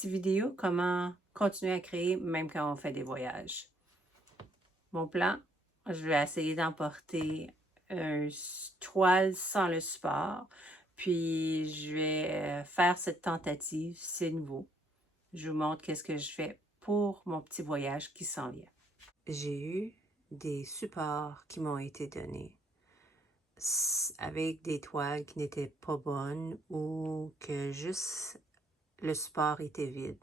petite vidéo comment continuer à créer même quand on fait des voyages. Mon plan, je vais essayer d'emporter une toile sans le support, puis je vais faire cette tentative, c'est nouveau. Je vous montre qu'est-ce que je fais pour mon petit voyage qui s'en vient. J'ai eu des supports qui m'ont été donnés avec des toiles qui n'étaient pas bonnes ou que juste le support était vide.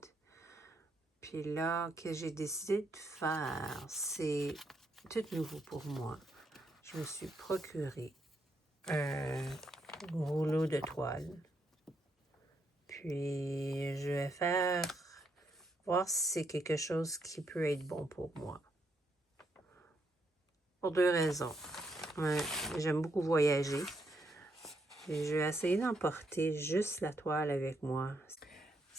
Puis là, que j'ai décidé de faire, c'est tout nouveau pour moi. Je me suis procuré un rouleau de toile. Puis je vais voir si c'est quelque chose qui peut être bon pour moi. Pour deux raisons. J'aime beaucoup voyager. Et je vais essayer d'emporter juste la toile avec moi.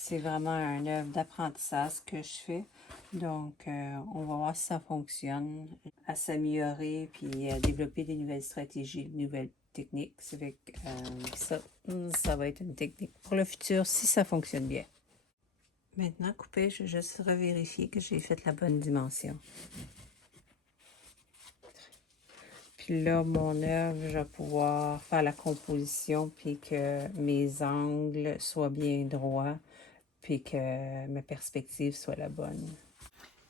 C'est vraiment un œuvre d'apprentissage que je fais. Donc, on va voir si ça fonctionne, à s'améliorer, puis à développer des nouvelles stratégies, de nouvelles techniques. C'est fait que ça va être une technique pour le futur si ça fonctionne bien. Maintenant, couper, je vais juste revérifier que j'ai fait la bonne dimension. Puis là, mon œuvre, je vais pouvoir faire la composition, puis que mes angles soient bien droits, puis que ma perspective soit la bonne.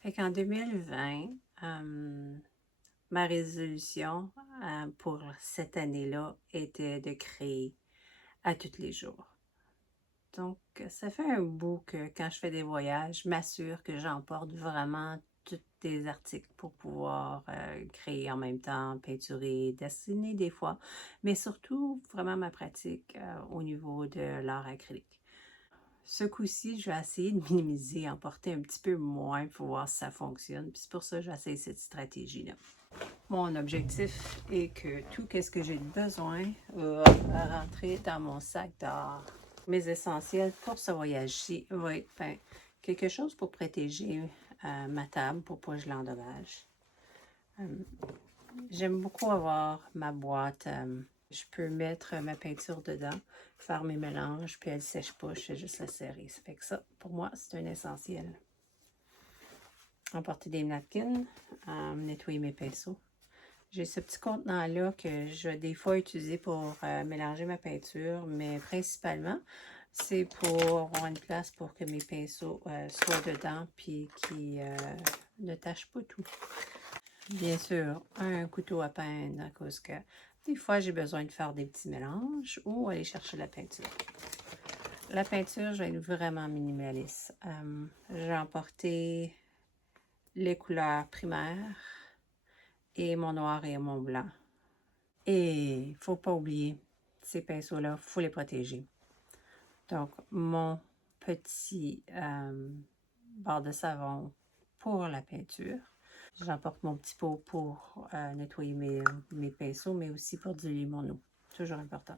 Fait qu'en 2020, ma résolution pour cette année-là était de créer à tous les jours. Donc, ça fait un bout que quand je fais des voyages, je m'assure que j'emporte vraiment tous des articles pour pouvoir créer en même temps, peinturer, dessiner des fois, mais surtout vraiment ma pratique au niveau de l'art acrylique. Ce coup-ci, je vais essayer de minimiser, emporter un petit peu moins pour voir si ça fonctionne. Puis c'est pour ça que j'essaie cette stratégie-là. Mon objectif est que tout ce que j'ai besoin va rentrer dans mon sac d'art. Mes essentiels pour ce voyage-ci va être quelque chose pour protéger ma table pour pas que je l'endommage. J'aime beaucoup avoir ma boîte. Je peux mettre ma peinture dedans, faire mes mélanges, puis elle ne sèche pas, je fais juste la serrer. Ça fait que ça, pour moi, c'est un essentiel. Emporter des napkins, nettoyer mes pinceaux. J'ai ce petit contenant-là que je vais des fois utiliser pour mélanger ma peinture, mais principalement, c'est pour avoir une place pour que mes pinceaux soient dedans puis qui ne tachent pas tout. Bien sûr, un couteau à peindre à cause que des fois, j'ai besoin de faire des petits mélanges ou aller chercher la peinture. La peinture, je vais être vraiment minimaliste. J'ai emporté les couleurs primaires et mon noir et mon blanc. Et il ne faut pas oublier, ces pinceaux-là, il faut les protéger. Donc, mon petit barre de savon pour la peinture. J'emporte mon petit pot pour nettoyer mes pinceaux, mais aussi pour diluer mon eau. Toujours important.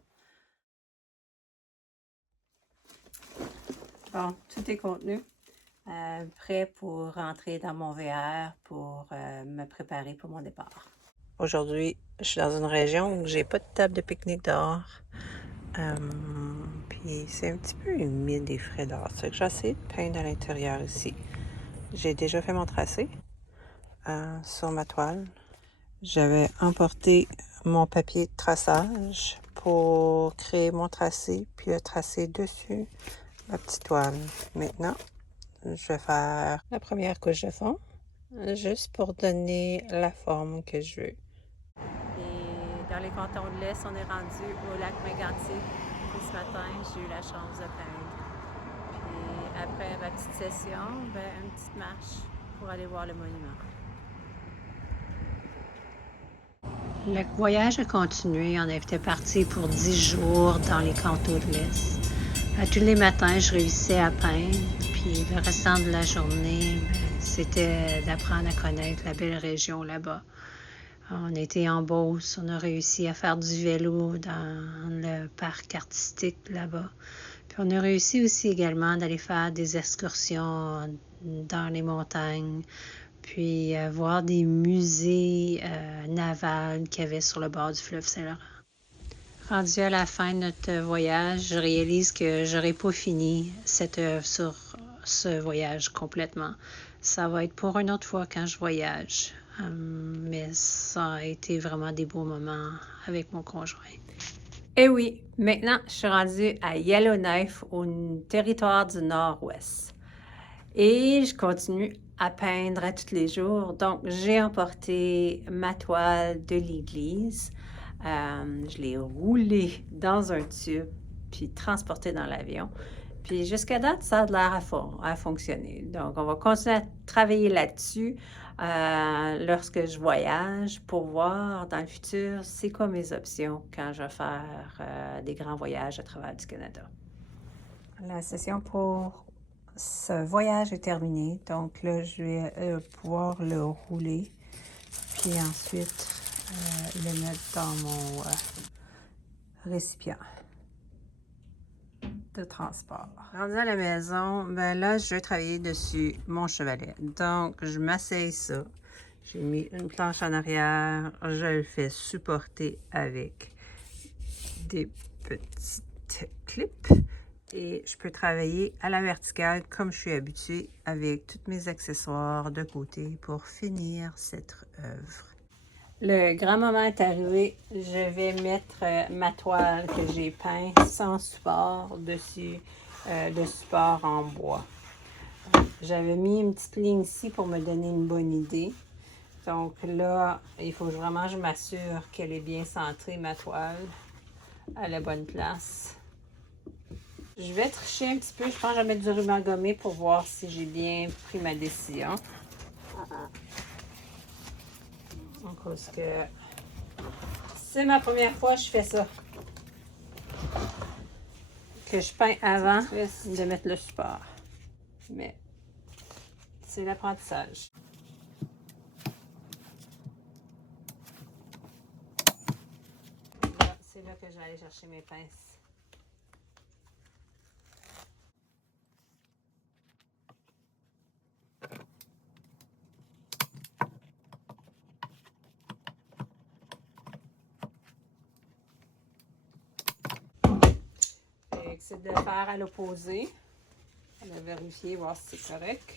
Bon, tout est contenu. Prêt pour rentrer dans mon VR pour me préparer pour mon départ. Aujourd'hui, je suis dans une région où j'ai pas de table de pique-nique dehors. Puis c'est un petit peu humide et frais dehors. C'est que j'ai essayé de peindre à l'intérieur ici. J'ai déjà fait mon tracé sur ma toile. J'avais emporté mon papier de traçage pour créer mon tracé, puis le tracé dessus ma petite toile. Maintenant, je vais faire la première couche de fond, juste pour donner la forme que je veux. Et dans les cantons de l'Est, on est rendu au lac Mégantic. Et ce matin, j'ai eu la chance de peindre. Puis après ma petite session, une petite marche pour aller voir le monument. Le voyage a continué. On était parti pour 10 jours dans les cantons de l'Est. Tous les matins, je réussissais à peindre. Puis le restant de la journée, c'était d'apprendre à connaître la belle région là-bas. On était en Beauce. On a réussi à faire du vélo dans le parc artistique là-bas. Puis on a réussi aussi également d'aller faire des excursions dans les montagnes. Puis voir des musées navals qu'il y avait sur le bord du fleuve Saint-Laurent. Rendu à la fin de notre voyage, je réalise que j'aurais pas fini cette œuvre sur ce voyage complètement. Ça va être pour une autre fois quand je voyage. Mais ça a été vraiment des beaux moments avec mon conjoint. Et oui, maintenant, je suis rendue à Yellowknife, au territoire du Nord-Ouest. Et je continue à peindre à tous les jours. Donc, j'ai emporté ma toile de l'église. Je l'ai roulée dans un tube, puis transportée dans l'avion. Puis jusqu'à date, ça a l'air à fonctionner. Donc, on va continuer à travailler là-dessus lorsque je voyage pour voir dans le futur c'est quoi mes options quand je vais faire des grands voyages à travers du Canada. La session pour ce voyage est terminée. Donc là, je vais pouvoir le rouler, puis ensuite le mettre dans mon récipient de transport. Rendu à la maison, ben là, je vais travailler dessus mon chevalet. Donc, je m'asseye ça. J'ai mis une planche en arrière. Je le fais supporter avec des petites clips. Et je peux travailler à la verticale comme je suis habituée avec tous mes accessoires de côté pour finir cette œuvre. Le grand moment est arrivé. Je vais mettre ma toile que j'ai peinte sans support dessus de support en bois. J'avais mis une petite ligne ici pour me donner une bonne idée. Donc là, il faut vraiment que je m'assure qu'elle est bien centrée, ma toile, à la bonne place. Je vais tricher un petit peu. Je pense que je vais mettre du ruban gommé pour voir si j'ai bien pris ma décision. Parce que c'est ma première fois que je fais ça. Que je peins avant de mettre le support. Mais c'est l'apprentissage. C'est là que je vais aller chercher mes pinces. C'est de faire à l'opposé. On va vérifier, voir si c'est correct.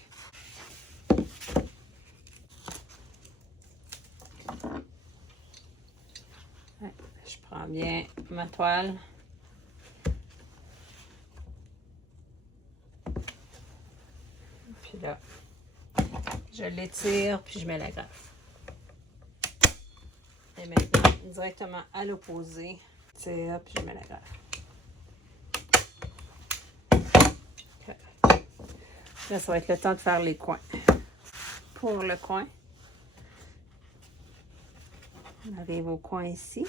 Ouais, je prends bien ma toile. Puis là, je l'étire, puis je mets la greffe. Et maintenant, directement à l'opposé, tire, puis je mets la greffe. Là, ça va être le temps de faire les coins. Pour le coin, on arrive au coin ici.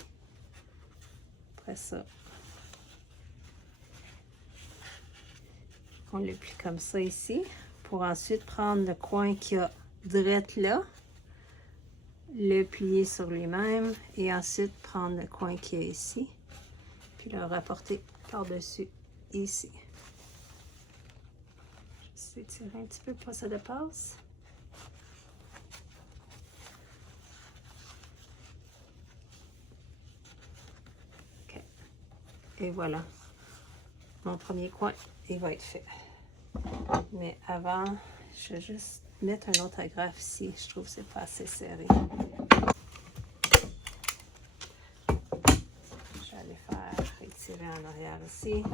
Après ça, on le plie comme ça ici. Pour ensuite prendre le coin qu'il y a direct là, le plier sur lui-même et ensuite prendre le coin qu'il y a ici, puis le rapporter par-dessus ici. Je vais tirer un petit peu pour que ça dépasse. OK. Et voilà. Mon premier coin, il va être fait. Mais avant, je vais juste mettre un autre agrafe ici. Je trouve que c'est pas assez serré. Je vais aller faire étirer en arrière ici.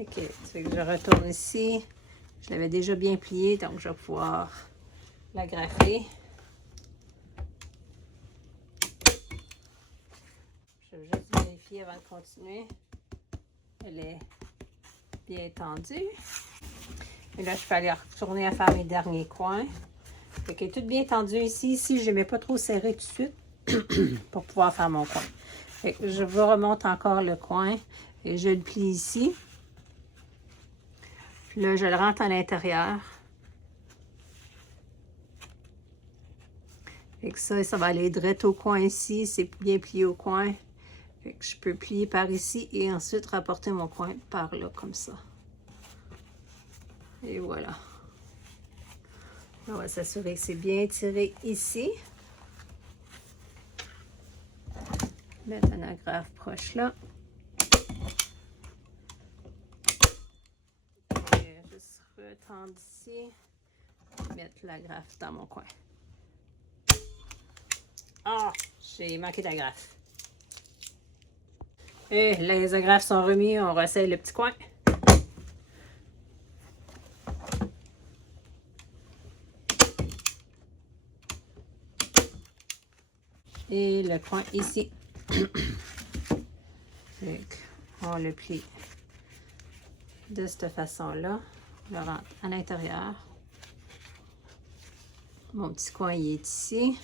OK, ça fait que je retourne ici. Je l'avais déjà bien plié, donc je vais pouvoir l'agrafer. Je vais juste vérifier avant de continuer. Elle est bien tendue. Et là, je peux aller retourner à faire mes derniers coins. Fait qu'elle est toute bien tendue ici. Ici, je ne les mets pas trop serré tout de suite pour pouvoir faire mon coin. Fait que je vous remonte encore le coin et je le plie ici. Puis là, je le rentre à l'intérieur. Fait que ça va aller direct au coin ici. C'est bien plié au coin. Fait que je peux plier par ici et ensuite rapporter mon coin par là, comme ça. Et voilà. On va s'assurer que c'est bien tiré ici. Mettre un agrafe proche là. Et juste retendre ici. Mettre l'agrafe dans mon coin. Ah! J'ai manqué d'agrafe. Et les agrafes sont remis. On ressaye le petit coin. Et le coin ici. On le plie de cette façon-là. Je le rentre à l'intérieur. Mon petit coin, il est ici.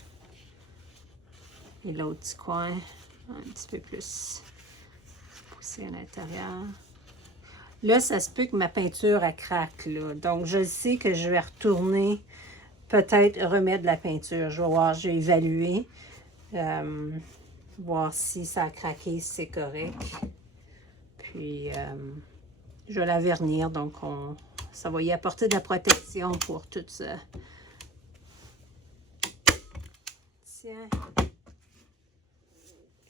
Et l'autre petit coin, un petit peu plus poussé à l'intérieur. Là, ça se peut que ma peinture, elle craque, là. Donc, je sais que je vais retourner, peut-être remettre de la peinture. Je vais voir, je vais évaluer. Voir si ça a craqué, si c'est correct. Puis, je vais la vernir, donc ça va y apporter de la protection pour tout ça. Tiens.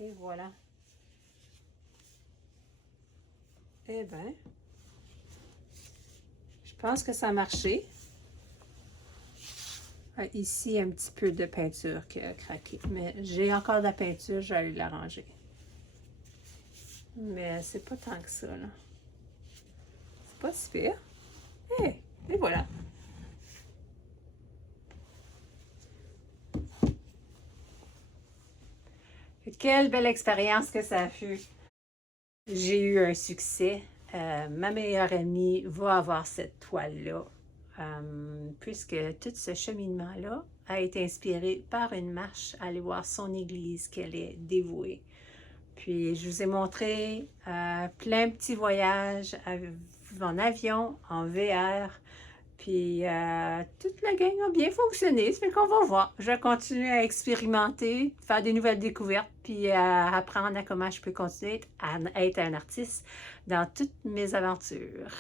Et voilà. Eh bien, je pense que ça a marché. Ici, un petit peu de peinture qui a craqué. Mais j'ai encore de la peinture, je vais aller l'arranger. Mais c'est pas tant que ça, là. C'est pas si pire. Et voilà. Quelle belle expérience que ça fut. J'ai eu un succès. Ma meilleure amie va avoir cette toile-là. Puisque tout ce cheminement-là a été inspiré par une marche à aller voir son église qu'elle est dévouée. Puis je vous ai montré plein de petits voyages en avion, en VR. Puis toute la gang a bien fonctionné, ça fait qu'on va voir. Je vais continuer à expérimenter, faire des nouvelles découvertes, puis à apprendre à comment je peux continuer à être un artiste dans toutes mes aventures.